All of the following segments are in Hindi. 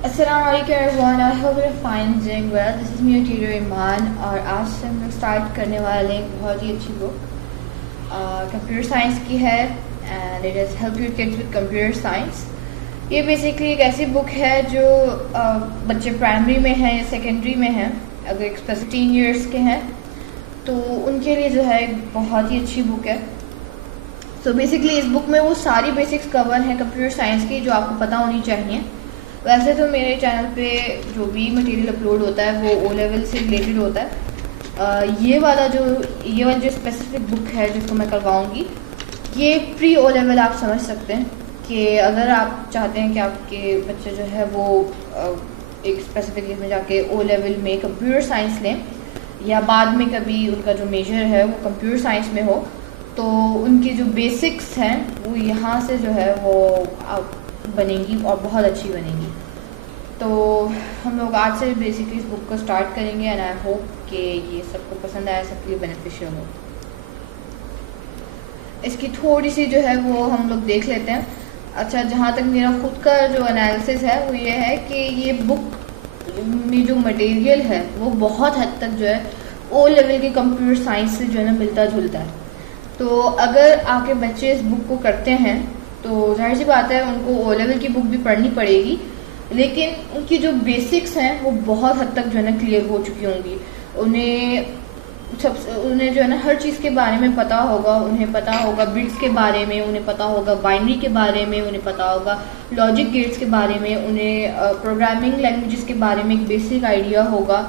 Assalamualaikum everyone, I hope you're fine, doing well. This is me your tutor ईमान और आज से हम लोग स्टार्ट करने वाले हैं एक बहुत ही अच्छी बुक कंप्यूटर साइंस की है and it is help your kids with computer science. ये बेसिकली एक ऐसी बुक है जो बच्चे प्राइमरी में हैं या सेकेंडरी में हैं, अगर एक 15 ईयर्स के हैं तो उनके लिए जो है एक बहुत ही अच्छी बुक है। सो बेसिकली इस बुक में वो सारी बेसिक्स कवर हैं कंप्यूटर साइंस की जो आपको पता होनी चाहिए। वैसे तो मेरे चैनल पे जो भी मटेरियल अपलोड होता है वो ओ लेवल से रिलेटेड होता है। ये वाला जो स्पेसिफिक बुक है जिसको मैं करवाऊँगी ये प्री ओ लेवल आप समझ सकते हैं कि अगर आप चाहते हैं कि आपके बच्चे जो है वो एक स्पेसिफिक में जाके ओ लेवल में कंप्यूटर साइंस लें या बाद में कभी उनका जो मेजर है वो कंप्यूटर साइंस में हो, तो उनकी जो बेसिक्स हैं वो यहाँ से जो है वो बनेंगी और बहुत अच्छी बनेंगी। तो हम लोग आज से बेसिकली इस बुक को स्टार्ट करेंगे एंड आई होप कि ये सबको पसंद आए, सबके लिए बेनिफिशियल हो। इसकी थोड़ी सी जो है वो हम लोग देख लेते हैं। अच्छा, जहाँ तक मेरा खुद का जो एनालिसिस है वो ये है कि ये बुक में जो मटेरियल है वो बहुत हद तक जो है ओ लेवल के कंप्यूटर साइंस से जो है ना मिलता जुलता है। तो अगर आपके बच्चे इस बुक को करते हैं तो जाहिर सी बात है उनको ओ लेवल की बुक भी पढ़नी पड़ेगी, लेकिन उनकी जो बेसिक्स हैं वो बहुत हद तक जो है ना क्लियर हो चुकी होंगी। उन्हें जो है ना हर चीज़ के बारे में पता होगा। उन्हें पता होगा बिट्स के बारे में, उन्हें पता होगा बाइनरी के बारे में, उन्हें पता होगा लॉजिक गेट्स के बारे में, उन्हें प्रोग्रामिंग लैंग्वेजेस के बारे में एक बेसिक आइडिया होगा,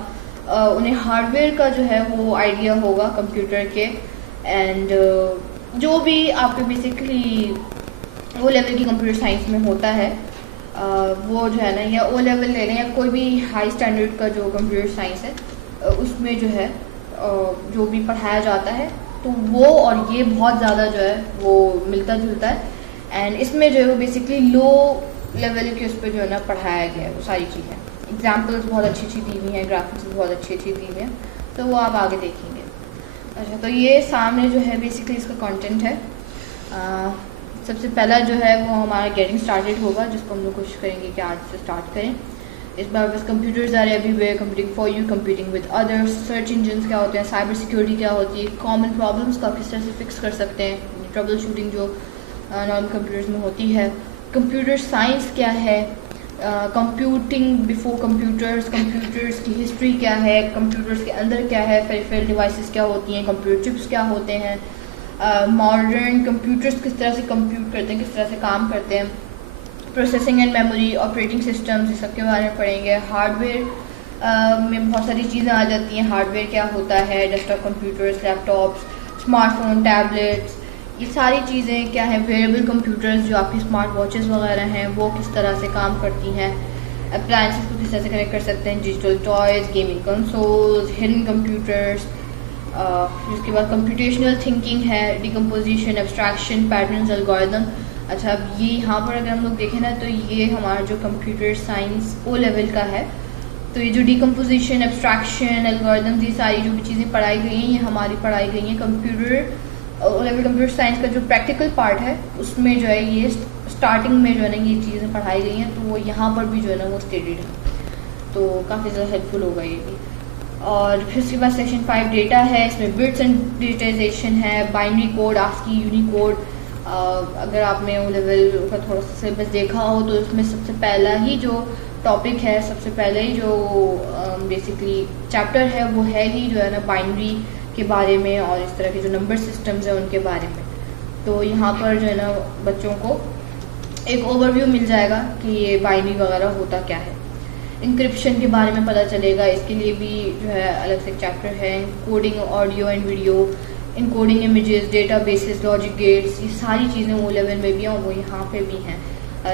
उन्हें हार्डवेयर का जो है वो आइडिया होगा कंप्यूटर के। एंड जो भी आपके बेसिकली ओ लेवल की कंप्यूटर साइंस में होता है वो जो है ना, या ओ लेवल ले लें या कोई भी हाई स्टैंडर्ड का जो कंप्यूटर साइंस है उसमें जो है जो भी पढ़ाया जाता है तो वो और ये बहुत ज़्यादा जो है वो मिलता जुलता है। एंड इसमें जो है वो बेसिकली लो लेवल के उस पर जो है ना पढ़ाया गया है वो सारी चीज़ें। एग्जाम्पल्स बहुत अच्छी अच्छी दी हुई हैं, ग्राफिक्स बहुत अच्छी अच्छी दी हुई हैं, तो वो आप आगे देखेंगे। अच्छा, तो ये सामने जो है बेसिकली इसका कंटेंट है। सबसे पहला जो है वो हमारा गेटिंग स्टार्टेड होगा, जिसको हम लोग कोशिश करेंगे कि आज से स्टार्ट करें। इस बार बस computers are everywhere, computing for you, computing with others, search engine क्या होते हैं, साइबर सिक्योरिटी क्या होती है, कॉमन प्रॉब्लम्स को आप किस तरह से फिक्स कर सकते हैं, ट्रबल शूटिंग जो नॉर्मल कंप्यूटर्स में होती है, कंप्यूटर साइंस क्या है, कंप्यूटिंग बिफोर कंप्यूटर्स, कंप्यूटर्स की हिस्ट्री क्या है, कंप्यूटर्स के अंदर क्या है, पेरिफेरल डिवाइसेस क्या होती हैं, कंप्यूटर चिप्स क्या होते हैं, मॉडर्न कंप्यूटर्स किस तरह से कंप्यूट करते हैं, किस तरह से काम करते हैं, processing and memory, operating systems, इस सब के बारे में पढ़ेंगे। हार्डवेयर में बहुत सारी चीज़ें आ जाती हैं। हार्डवेयर क्या होता है, desktop computers, laptops, smartphone, tablets, ये सारी चीज़ें क्या है। वेरेबल कंप्यूटर्स जो आपकी स्मार्ट वॉचेस वगैरह हैं वो किस तरह से काम करती हैं। अप्लायंसेस को किस तरह से कनेक्ट कर सकते हैं, digital toys, gaming consoles, hidden computers. उसके बाद कंप्यूटेशनल थिंकिंग है, डिकम्पोजिशन, एब्स्ट्रैक्शन, पैटर्न्स, एल्गोरिदम। अच्छा, अब ये यहाँ पर अगर हम लोग देखें ना तो ये हमारा जो कंप्यूटर साइंस ओ लेवल का है, तो ये जो डिकम्पोजिशन, एब्स्ट्रैक्शन, एल्गोरिदम, ये सारी जो भी चीज़ें पढ़ाई गई हैं ये हमारी पढ़ाई गई हैं computer O level computer science का जो प्रैक्टिकल पार्ट है उसमें जो है ये स्टार्टिंग में जो है ना ये चीज़ें पढ़ाई गई हैं, तो वो यहाँ पर भी जो है ना वो स्टेटेड है, तो काफ़ी ज़्यादा हेल्पफुल होगा ये भी। और फिर उसके बाद सेक्शन 5 डेटा है, इसमें बिट्स एंड डिजिटाइजेशन है, बाइनरी कोड, आस्की, यूनिकोड। अगर आपने ओ लेवल का थोड़ा सा सिलेबस देखा हो तो इसमें सबसे पहला ही जो टॉपिक है, सबसे पहले ही जो बेसिकली चैप्टर है वो है ही जो है ना बाइनरी के बारे में और इस तरह के जो नंबर सिस्टम्स हैं उनके बारे में। तो यहाँ पर जो है ना बच्चों को एक ओवरव्यू मिल जाएगा कि ये बाइनरी वगैरह होता क्या है। इंक्रिप्शन के बारे में पता चलेगा, इसके लिए भी जो है अलग से एक चैप्टर है। Coding audio and video, encoding images, databases, logic gates, ये सारी चीज़ें ओ लेवल में भी हैं और वो यहाँ पे भी हैं,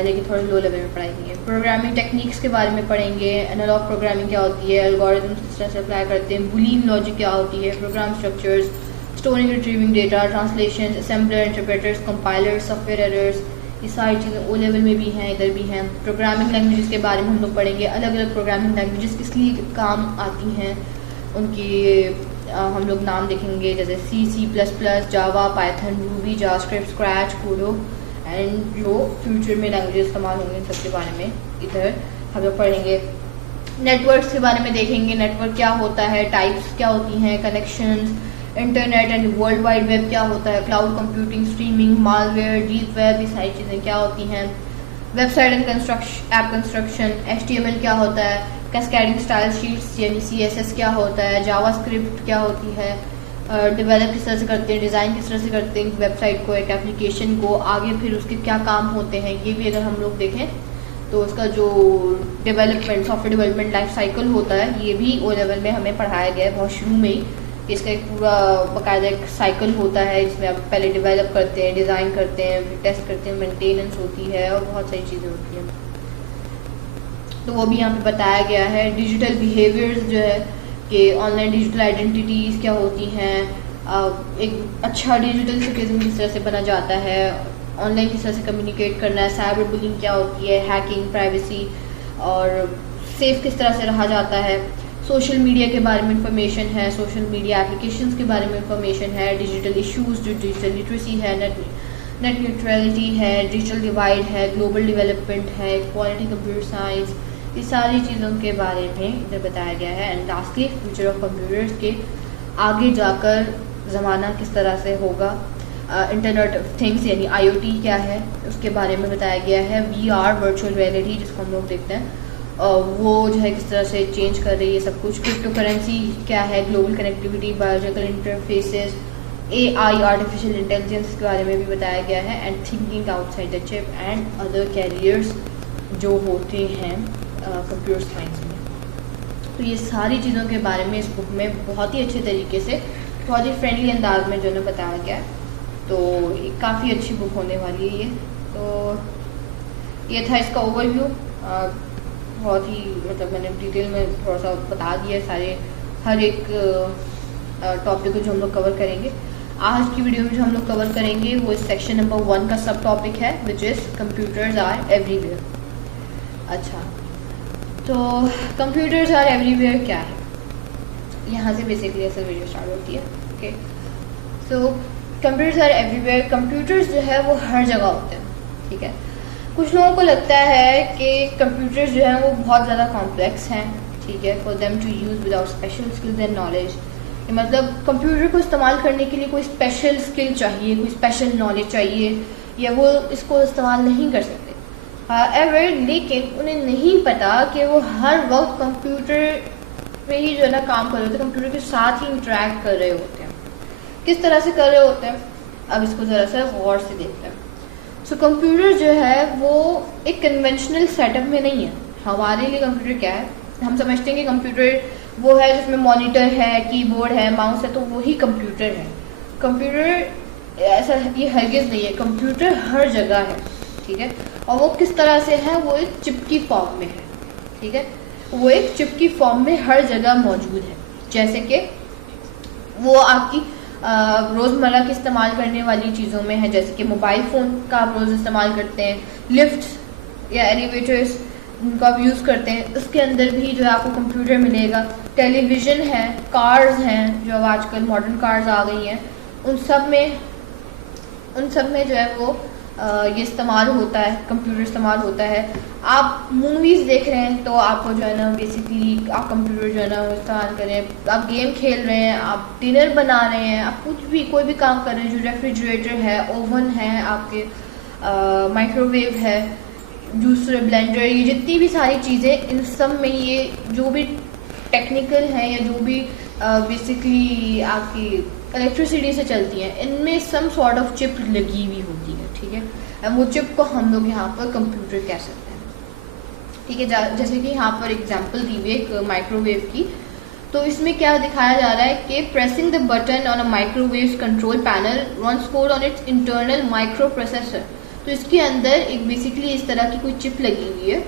लेकिन थोड़े लो लेवल में पढ़ाई गई है। प्रोग्रामिंग टेक्निक्स के बारे में पढ़ेंगे, एनालॉग प्रोग्रामिंग क्या होती है, एल्गोरिथम्स किस तरह से अप्लाई करते हैं, बुलियन लॉजिक क्या होती है, program structures, storing retrieving data, translation, assembler, interpreters, compilers, software errors, ये सारी चीज़ें ओ लेवल में भी हैं, इधर भी हैं। प्रोग्रामिंग लैंग्वेजेस के बारे में हम लोग पढ़ेंगे, अलग अलग प्रोग्रामिंग लैंग्वेजेस किस लिए काम आती हैं, उनकी हम लोग नाम देखेंगे जैसे C++, Java, Python, Ruby, JavaScript, scratch, kodo and जो फ्यूचर में लैंग्वेज इस्तेमाल होंगे इन सब के बारे में इधर हम लोग पढ़ेंगे। नेटवर्क्स के बारे में देखेंगे, नेटवर्क क्या होता है, टाइप्स क्या होती हैं, connections, internet and world wide web क्या होता है, cloud computing, streaming, malware, deep web, ये सारी चीज़ें क्या होती हैं, website and construction, app construction, HTML क्या होता है, कैस्केडिंग स्टाइल शीट्स यानी CSS क्या होता है, जावास्क्रिप्ट क्या होती है, डेवलप किस तरह से करते हैं, डिज़ाइन किस तरह से करते हैं वेबसाइट को, एक एप्लीकेशन को, आगे फिर उसके क्या काम होते हैं, ये भी अगर हम लोग देखें तो उसका जो development, software development life cycle होता है, ये भी O लेवल में हमें पढ़ाया गया है बहुत शुरू में ही। इसका एक पूरा बाकायदा एक साइकिल होता है जिसमें आप पहले डेवलप करते हैं, डिज़ाइन करते हैं, फिर टेस्ट करते हैं, मेंटेनेंस होती है और बहुत सारी चीज़ें होती हैं। तो वो भी यहाँ पे बताया गया है। डिजिटल बिहेवियर्स जो है कि ऑनलाइन डिजिटल आइडेंटिटीज़ क्या होती हैं, एक अच्छा डिजिटल सिटीजन किस तरह से बना जाता है, ऑनलाइन किस तरह से कम्युनिकेट करना है, साइबर बुलिंग क्या होती है, हैकिंग, प्राइवेसी और सेफ किस तरह से रहा जाता है, सोशल मीडिया के बारे में इंफॉर्मेशन है, सोशल मीडिया एप्लीकेशंस के बारे में इंफॉर्मेशन है, डिजिटल इश्यूज जो डिजिटल लिटरेसी है, नेट न्यूट्रलिटी है, डिजिटल डिवाइड है, ग्लोबल डेवलपमेंट है, इक्वालिटी, कंप्यूटर साइंस, ये सारी चीज़ों के बारे में इधर बताया गया है। And lastly future of computers के आगे जाकर ज़माना किस तरह से होगा, इंटरनेट ऑफ थिंग्स यानी IoT क्या है उसके बारे में बताया गया है। VR वर्चुअल रियलिटी जिसको हम लोग देखते हैं वो जो है किस तरह से चेंज कर रही है सब कुछ। क्रिप्टो करेंसी क्या है, global connectivity, biological interfaces, AI artificial intelligence के बारे में भी बताया गया है। And thinking outside the chip and other carriers जो होते हैं कंप्यूटर साइंस में। तो ये सारी चीज़ों के बारे में इस बुक में बहुत ही अच्छे तरीके से, बहुत ही फ्रेंडली अंदाज में जो है बताया गया है। तो ये काफ़ी अच्छी बुक होने वाली है ये। तो ये था इसका ओवरव्यू, बहुत ही मतलब मैंने डिटेल में थोड़ा सा बता दिया सारे हर एक टॉपिक को जो हम लोग कवर करेंगे। आज की वीडियो में जो हम लोग कवर करेंगे वो इस सेक्शन नंबर 1 का सब टॉपिक है which is computers are everywhere. अच्छा, तो कंप्यूटर्स आर एवरीवेयर क्या है, यहाँ से बेसिकली असल वीडियो स्टार्ट होती है। Okay, so computers are everywhere, computers जो है वो हर जगह होते हैं, ठीक है। कुछ लोगों को लगता है कि कंप्यूटर्स जो हैं वो बहुत ज़्यादा कॉम्प्लेक्स हैं, ठीक है, for them to use without special skills and knowledge. मतलब कंप्यूटर को इस्तेमाल करने के लिए कोई स्पेशल स्किल चाहिए, कोई स्पेशल नॉलेज चाहिए, या वो इसको इस्तेमाल नहीं कर सकते। एवर लेकिन उन्हें नहीं पता कि वो हर वक्त कंप्यूटर में ही जो है ना काम कर रहे होते हैं, कंप्यूटर के साथ ही इंटरेक्ट कर रहे होते हैं। किस तरह से कर रहे होते हैं, अब इसको ज़रा सा गौर से देखते हैं। सो कंप्यूटर जो है वो एक कन्वेंशनल सेटअप में नहीं है। हमारे लिए कंप्यूटर क्या है, हम समझते हैं कि कंप्यूटर वो है जिसमें मॉनिटर है, कीबोर्ड है, माउस है, तो वही कंप्यूटर है। कंप्यूटर ऐसा ये हरगिज़ नहीं है, कंप्यूटर हर जगह है, ठीक है। और वो किस तरह से है, वो एक चिप की फॉर्म में है, ठीक है, वो एक चिप की फॉर्म में हर जगह मौजूद है। जैसे कि वो आपकी रोज़मर्रा के इस्तेमाल करने वाली चीज़ों में है, जैसे कि मोबाइल फ़ोन का आप रोज़ इस्तेमाल करते हैं, लिफ्ट या एलिवेटर्स उनका आप यूज़ करते हैं, उसके अंदर भी जो है आपको कंप्यूटर मिलेगा। टेलीविज़न है, कार्स हैं जो अब आजकल मॉडर्न कार्स आ गई हैं, उन सब में जो है वो ये इस्तेमाल होता है, कंप्यूटर इस्तेमाल होता है। आप मूवीज़ देख रहे हैं तो आपको जो है ना बेसिकली आप कंप्यूटर जो है ना इस्तेमाल करें। आप गेम खेल रहे हैं, आप डिनर बना रहे हैं, आप कुछ भी कोई भी काम कर रहे हैं, जो रेफ्रिजरेटर है, ओवन है, आपके माइक्रोवेव है, जूसर, ब्लेंडर, ये जितनी भी सारी चीज़ें, इन सब में ये जो भी टेक्निकल है या जो भी बेसिकली आपकी इलेक्ट्रिसिटी से चलती हैं, इनमें सम सॉर्ट ऑफ चिप लगी हुई होती है, ठीक है। वो चिप को हम लोग यहाँ पर कंप्यूटर कह सकते हैं, ठीक है। जैसे कि यहाँ पर एग्जांपल दी हुई एक माइक्रोवेव की, तो इसमें क्या दिखाया जा रहा है कि pressing the button on a microwave control panel runs code on it's internal micro processor. तो इसके अंदर एक बेसिकली इस तरह की कोई चिप लगी हुई है।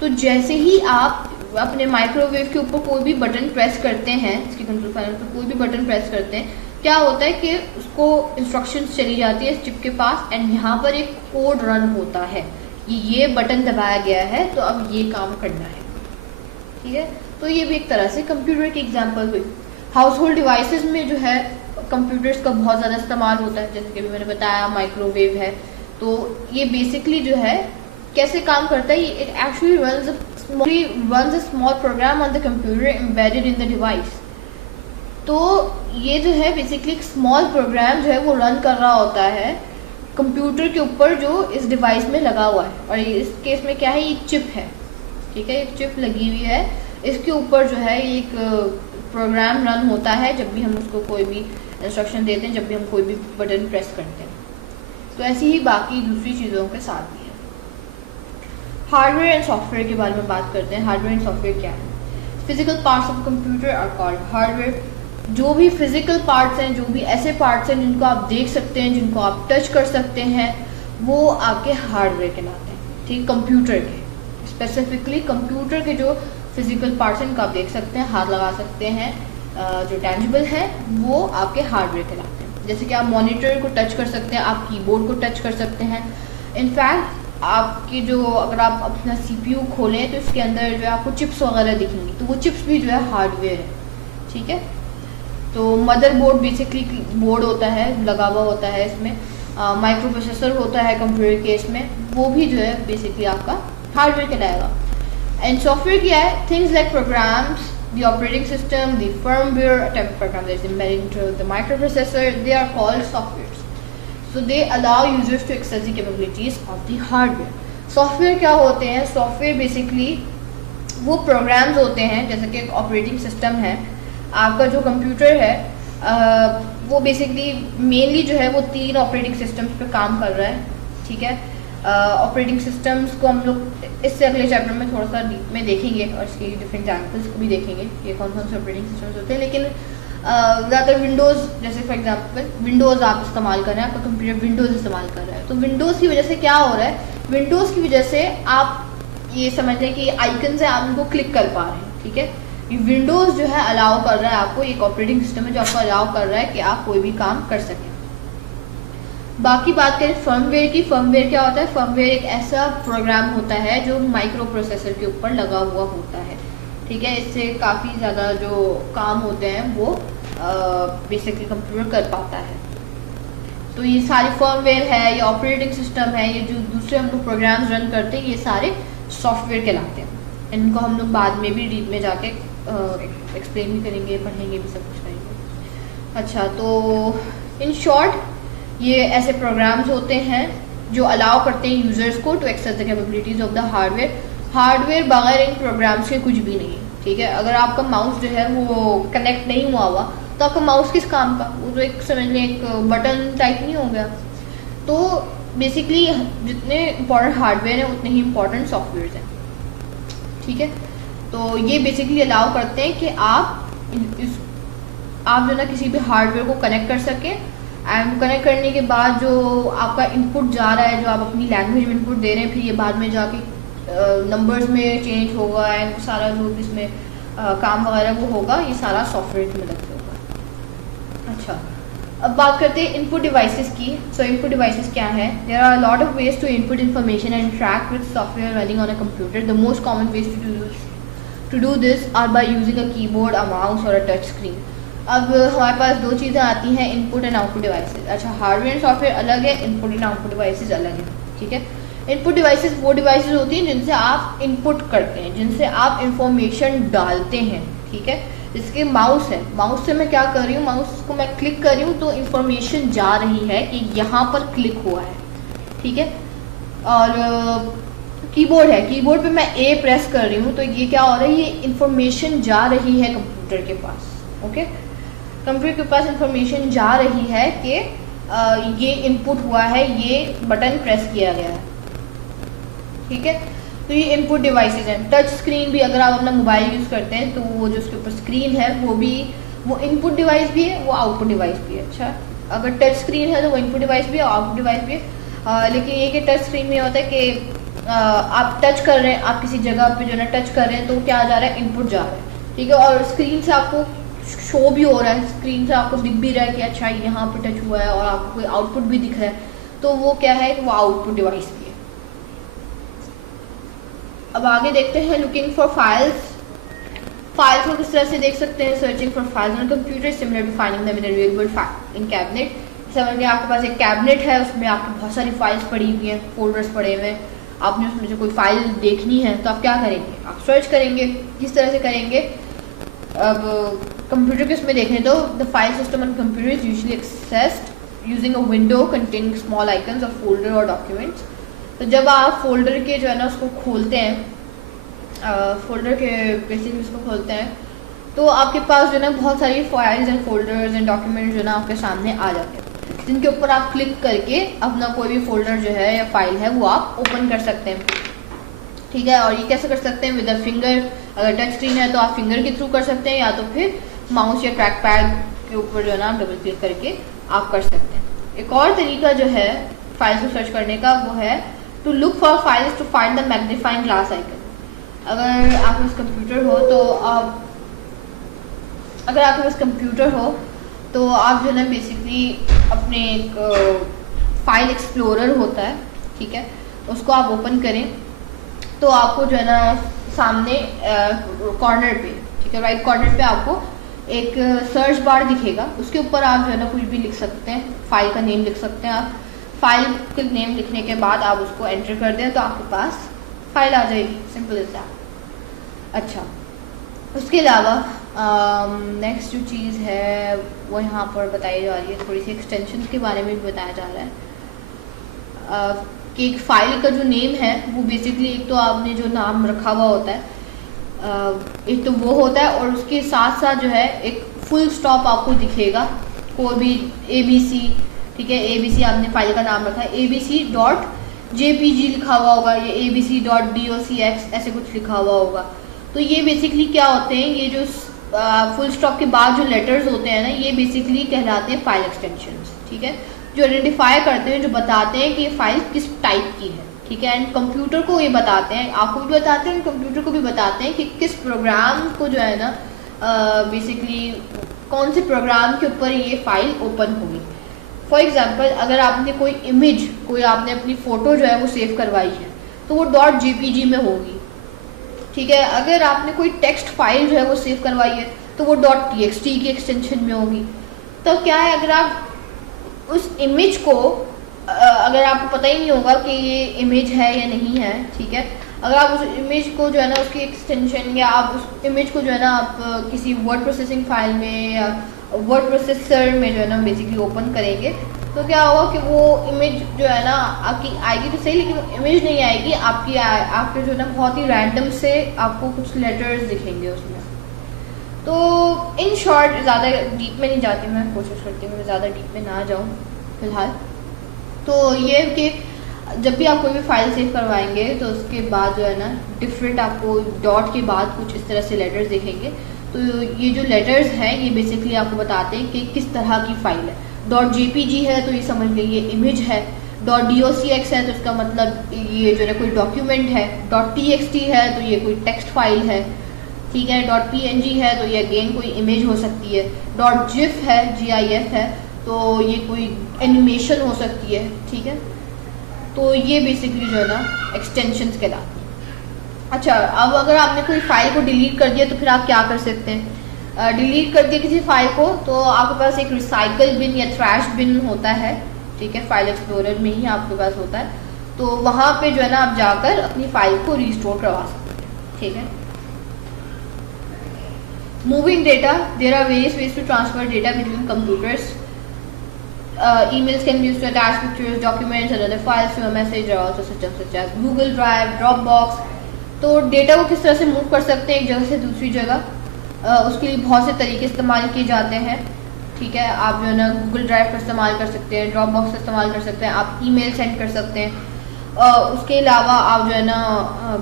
तो जैसे ही आप अपने माइक्रोवेव के ऊपर कोई भी बटन प्रेस करते हैं, इसके कंट्रोल पैनल पर कोई भी बटन प्रेस करते हैं, क्या होता है कि उसको इंस्ट्रक्शंस चली जाती है इस चिप के पास, एंड यहाँ पर एक कोड रन होता है, ये बटन दबाया गया है तो अब ये काम करना है, ठीक है। तो ये भी एक तरह से कंप्यूटर की एग्जांपल हुई। हाउस होल्ड डिवाइसेस में जो है कंप्यूटर्स का बहुत ज़्यादा इस्तेमाल होता है, जैसे कि अभी मैंने बताया माइक्रोवेव है, तो ये बेसिकली जो है कैसे काम करता है? It actually runs a small program on the computer embedded in the device. तो ये जो है बेसिकली एक स्मॉल प्रोग्राम जो है वो रन कर रहा होता है कंप्यूटर के ऊपर जो इस डिवाइस में लगा हुआ है। और इस केस में क्या है, ये चिप है, ठीक है, एक चिप लगी हुई है, इसके ऊपर जो है एक प्रोग्राम रन होता है जब भी हम उसको कोई भी इंस्ट्रक्शन देते हैं, जब भी हम कोई भी बटन प्रेस करते हैं। तो ऐसी ही बाकी दूसरी चीज़ों के साथ भी है। हार्डवेयर एंड सॉफ्टवेयर के बारे में बात करते हैं। हार्डवेयर एंड सॉफ्टवेयर क्या है? Physical parts of computer are called hardware. जो भी फिजिकल पार्ट्स हैं, जो भी ऐसे पार्ट्स हैं जिनको आप देख सकते हैं, जिनको आप टच कर सकते हैं, वो आपके हार्डवेयर कहलाते हैं, ठीक। कंप्यूटर के स्पेसिफिकली कंप्यूटर के जो फिजिकल पार्ट्स हैं इनको आप देख सकते हैं, हाथ लगा सकते हैं, जो टेंजिबल है वो आपके हार्डवेयर कहलाते हैं। जैसे कि आप मॉनिटर को टच कर सकते हैं, आप कीबोर्ड को टच कर सकते हैं। इनफैक्ट आपकी जो अगर आप अपना CPU खोलें तो इसके अंदर जो है आपको चिप्स वगैरह दिखेंगी, तो वो चिप्स भी जो है हार्डवेयर है, ठीक है। तो मदरबोर्ड बेसिकली बोर्ड होता है, लगा हुआ होता है इसमें, माइक्रो प्रोसेसर होता है कंप्यूटर के, इसमें वो भी जो है बेसिकली आपका हार्डवेयर कहलाएगा। एंड सॉफ्टवेयर क्या है? Things like programs, the operating system, the firmware, a type of program that is embedded into the microprocessor, they are called softwares. So they allow users to access the capabilities of the hardware. Software क्या होते हैं? Software basically वो programs होते हैं, जैसे कि एक operating system है, आपका जो कंप्यूटर है वो बेसिकली मेनली जो है वो 3 ऑपरेटिंग सिस्टम्स पे काम कर रहा है, ठीक है। ऑपरेटिंग सिस्टम्स को हम लोग इससे अगले चैप्टर में थोड़ा सा डीप में देखेंगे और इसके डिफरेंट एग्जाम्पल्स को भी देखेंगे कि कौन कौन से ऑपरेटिंग सिस्टम्स होते हैं। लेकिन ज़्यादातर विंडोज़, जैसे फॉर एग्जांपल विंडोज़ आप इस्तेमाल कर रहे हैं, आपका कंप्यूटर विंडोज़ इस्तेमाल कर रहा है, तो विंडोज़ की वजह से क्या हो रहा है? विंडोज़ की वजह से आप ये समझ लें कि आइकन्स हैं, आप उनको क्लिक कर पा रहे हैं, ठीक है। ये विंडोज़ जो है अलाउ कर रहा है आपको, एक ऑपरेटिंग सिस्टम है जो आपको अलाउ कर रहा है कि आप कोई भी काम कर सकें। बाकी बात करें फर्मवेयर की। फर्मवेयर क्या होता है? फर्मवेयर एक ऐसा प्रोग्राम होता है जो माइक्रो प्रोसेसर के ऊपर लगा हुआ होता है, ठीक है। इससे काफ़ी ज़्यादा जो काम होते हैं वो बेसिकली कंप्यूटर कर पाता है। तो ये सारी फर्मवेयर है, ये ऑपरेटिंग सिस्टम है, ये जो दूसरे हम लोग प्रोग्राम्स रन करते हैं, ये सारे सॉफ्टवेयर कहलाते हैं। इनको हम लोग बाद में भी डीप में जाके एक्सप्लेन भी करेंगे, पढ़ेंगे भी, सब कुछ करेंगे। अच्छा, तो इन शॉर्ट ये ऐसे प्रोग्राम्स होते हैं जो अलाउ करते हैं यूजर्स को to access the capabilities of the hardware. Hardware बगैर इन प्रोग्राम्स के कुछ भी नहीं, ठीक है। अगर आपका माउस जो है वो कनेक्ट नहीं हुआ हुआ तो आपका माउस किस काम का? वो तो एक समझ लें एक बटन टाइप नहीं हो गया। तो बेसिकली जितने इम्पोर्टेंट हार्डवेयर हैं उतने ही इम्पोर्टेंट सॉफ्टवेयर हैं, ठीक है। तो ये बेसिकली अलाउ करते हैं कि आप जो ना किसी भी हार्डवेयर को कनेक्ट कर सकें, एंड कनेक्ट करने के बाद जो आपका इनपुट जा रहा है, जो आप अपनी लैंग्वेज में इनपुट दे रहे हैं, फिर ये बाद में जाके नंबर्स में चेंज होगा, एंड सारा जो इसमें काम वगैरह वो होगा, ये सारा सॉफ्टवेयर की मदद से होगा। अच्छा, अब बात करते हैं इनपुट डिवाइसेस की। सो इनपुट डिवाइसेस क्या है? There are lot of ways to input information and interact with software running on a computer. The most common ways to do this are by using a keyboard, a mouse or a touch screen. अब हमारे पास 2 चीज़ें आती हैं, इनपुट एंड आउटपुट डिवाइसेस। अच्छा, हार्डवेयर एंड सॉफ्टवेयर अलग है, इनपुट एंड आउटपुट डिवाइसेस अलग है, ठीक है। इनपुट डिवाइसेस वो डिवाइसेस होती हैं जिनसे आप इनपुट करते हैं, जिनसे आप इंफॉर्मेशन डालते हैं, ठीक है। जिसके माउस है, माउस से मैं क्या कर रही हूँ, माउस को मैं क्लिक कर रही हूँ तो इंफॉर्मेशन जा रही है कि यहाँ पर क्लिक हुआ है, ठीक है। और कीबोर्ड है, कीबोर्ड पे मैं A प्रेस कर रही हूँ तो ये क्या हो रहा है, ये इंफॉर्मेशन जा रही है कंप्यूटर के पास, ओके। कंप्यूटर के पास इंफॉर्मेशन जा रही है कि ये इनपुट हुआ है, ये बटन प्रेस किया गया है, ठीक है। तो ये इनपुट डिवाइसेस हैं। टच स्क्रीन भी अगर आप अपना मोबाइल यूज़ करते हैं तो वो जो उसके ऊपर स्क्रीन है वो इनपुट डिवाइस भी है, वो आउटपुट डिवाइस भी है। अच्छा, अगर टच स्क्रीन है तो वो इनपुट डिवाइस भी है, आउटपुट डिवाइस भी है। लेकिन ये कि टच स्क्रीन में होता है कि आप टच कर रहे हैं, आप किसी जगह पे जो है टच कर रहे हैं तो क्या जा रहा है, इनपुट जा रहा है, ठीक है। और स्क्रीन से आपको शो भी हो रहा है, स्क्रीन से आपको दिख भी रहा है कि अच्छा यहाँ पे टच हुआ है, और आपको कोई आउटपुट भी दिख रहा है, तो वो क्या है, वो आउटपुट डिवाइस भी है। अब आगे देखते हैं लुकिंग फॉर फाइल्स। फाइल्स को किस तरह से देख सकते हैं? Searching for files on computer similar to finding them in a real world in cabinet. समझ के आपके पास एक कैबिनेट है, उसमें आपकी बहुत सारी फाइल्स पड़ी हुई हैं, फोल्डर्स पड़े हुए हैं, आपने उसमें से कोई फाइल देखनी है तो आप क्या करेंगे, आप सर्च करेंगे। किस तरह से करेंगे, अब कंप्यूटर के उसमें देखें तो the file system on computer is usually accessed using a window containing small icons of folder और डॉक्यूमेंट्स। तो जब आप फोल्डर के जो है ना उसको खोलते हैं, फोल्डर के बेसिकली उसको खोलते हैं, तो आपके पास जो है ना बहुत सारी files and folders and documents जो है ना आपके सामने आ जाते हैं, जिनके ऊपर आप क्लिक करके अपना कोई भी फोल्डर जो है या फाइल है वो आप ओपन कर सकते हैं। ठीक है, और ये कैसे कर सकते हैं, विद अ फिंगर। अगर टच स्क्रीन है तो आप फिंगर के थ्रू कर सकते हैं, या तो फिर माउस या ट्रैक पैड के ऊपर जो है ना आप डबल क्लिक करके आप कर सकते हैं। एक और तरीका जो है फाइल्स को सर्च करने का वो है to look for files to find the magnifying glass icon. अगर आपके पास कंप्यूटर हो तो आप जो है ना बेसिकली अपने एक फाइल एक्सप्लोरर होता है, ठीक है, उसको आप ओपन करें तो आपको जो है ना सामने कॉर्नर पे, ठीक है, राइट कॉर्नर पे आपको एक सर्च बार दिखेगा। उसके ऊपर आप जो है ना कुछ भी लिख सकते हैं, फाइल का नेम लिख सकते हैं। आप फाइल के नेम लिखने के बाद आप उसको एंटर कर दें तो आपके पास फाइल आ जाएगी, सिंपल इज दैट। अच्छा, उसके अलावा नेक्स्ट जो चीज़ है वो यहाँ पर बताई जा रही है, थोड़ी सी एक्सटेंशन के बारे में भी बताया जा रहा है कि एक फ़ाइल का जो नेम है वो बेसिकली एक तो आपने जो नाम रखा हुआ होता है, एक तो वो होता है, और उसके साथ साथ जो है एक फुल स्टॉप आपको दिखेगा, कोई भी ABC, ठीक है, ABC आपने फाइल का नाम रखा है, abc.jpg लिखा हुआ होगा या abc.docx ऐसे कुछ लिखा हुआ होगा। तो ये बेसिकली क्या होते हैं, ये जो फुल स्टॉप के बाद जो लेटर्स होते हैं ना, ये बेसिकली कहलाते हैं फाइल एक्सटेंशंस, ठीक है, जो आइडेंटिफाई करते हैं, जो बताते हैं कि ये फाइल किस टाइप की है, ठीक है। एंड कंप्यूटर को ये बताते हैं, आपको भी बताते हैं, कंप्यूटर को भी बताते हैं कि किस प्रोग्राम को जो है ना बेसिकली कौन से प्रोग्राम के ऊपर ये फाइल ओपन होगी। फॉर एग्जांपल, अगर आपने कोई आपने अपनी फ़ोटो जो है वो सेव करवाई है तो वो .jpg में होगी, ठीक है। अगर आपने कोई टेक्स्ट फाइल जो है वो सेव करवाई है तो वो .txt की एक्सटेंशन में होगी। तो क्या है, अगर आप उस इमेज को अगर आपको पता ही नहीं होगा कि ये इमेज है या नहीं है, ठीक है, अगर आप उस इमेज को जो है ना उसकी एक्सटेंशन या आप उस इमेज को जो है ना आप किसी वर्ड प्रोसेसिंग फाइल में या वर्ड प्रोसेसर में जो है ना बेसिकली ओपन करेंगे तो क्या होगा कि वो इमेज जो है ना आपकी आएगी तो सही, लेकिन इमेज नहीं आएगी आपके जो है ना बहुत ही रैंडम से आपको कुछ लेटर्स दिखेंगे उसमें। तो इन शॉर्ट, ज़्यादा डीप में नहीं जाती, मैं कोशिश करती हूँ मैं ज़्यादा डीप में ना जाऊँ फिलहाल। तो ये कि जब भी आप कोई भी फाइल सेव करवाएंगे तो उसके बाद जो है ना डिफरेंट आपको डॉट के बाद कुछ इस तरह से लेटर्स दिखेंगे। तो ये जो लेटर्स हैं ये बेसिकली आपको बताते हैं कि किस तरह की फ़ाइल है। .jpg है तो ये समझ लीजिए इमेज है, .docx है तो इसका मतलब ये जो है कोई डॉक्यूमेंट है, .txt है तो ये कोई टेक्स्ट फाइल है, ठीक है, .png है तो ये अगेन कोई इमेज हो सकती है, .gif है, GIF है तो ये कोई एनिमेशन हो सकती है, ठीक है। तो ये बेसिकली जो है ना एक्सटेंशंस कहलाती हैं। अच्छा, अब अगर आपने कोई फाइल को डिलीट कर दिया तो फिर आप क्या कर सकते हैं। डिलीट कर दिया किसी फाइल को तो आपके पास एक रिसाइकल बिन या ट्रैश बिन होता है, ठीक है, फाइल एक्सप्लोरर में ही आपके पास होता है। तो वहाँ पे जो है ना आप जाकर अपनी फाइल को रिस्टोर करवा सकते हैं, ठीक है। Moving data, there are various ways to transfer data between computers. Emails can be used to attach pictures, documents and other files to a message or also such as Google Drive, Dropbox। तो डेटा को किस तरह से मूव कर सकते हैं एक जगह से दूसरी जगह, उसके लिए बहुत से तरीके इस्तेमाल किए जाते हैं, ठीक है। आप जो है ना गूगल ड्राइव का इस्तेमाल कर सकते हैं, ड्रॉप बॉक्स का इस्तेमाल कर सकते हैं, आप ईमेल सेंड कर सकते हैं। उसके अलावा आप जो है ना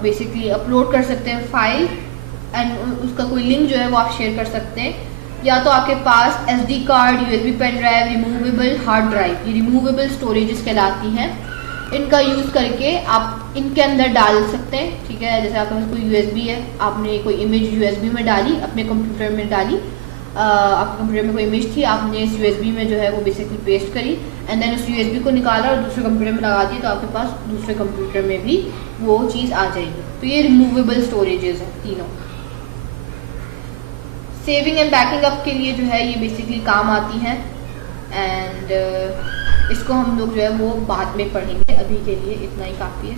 बेसिकली अपलोड कर सकते हैं फाइल एंड उसका कोई लिंक जो है वो आप शेयर कर सकते हैं। या तो आपके पास SD card, USB pen drive, removable hard drive, ये रिमूवेबल स्टोरेजेस कहलाती हैं, इनका यूज़ करके आप इनके अंदर डाल सकते हैं, ठीक है। जैसे आपके पास कोई USB है, आपने कोई इमेज USB में डाली, अपने कंप्यूटर में डाली, आपके कंप्यूटर में कोई इमेज थी, आपने इस USB में जो है वो बेसिकली पेस्ट करी एंड देन उस USB को निकाला और दूसरे कंप्यूटर में लगा दी तो आपके पास दूसरे कंप्यूटर में भी वो चीज़ आ जाएगी। तो ये रिमूवेबल स्टोरेजेस हैं तीनों। सेविंग एंड बैकिंग अप के लिए जो है ये बेसिकली काम आती हैं एंड इसको हम लोग जो है वो बाद में पढ़ेंगे, अभी के लिए इतना ही काफ़ी है।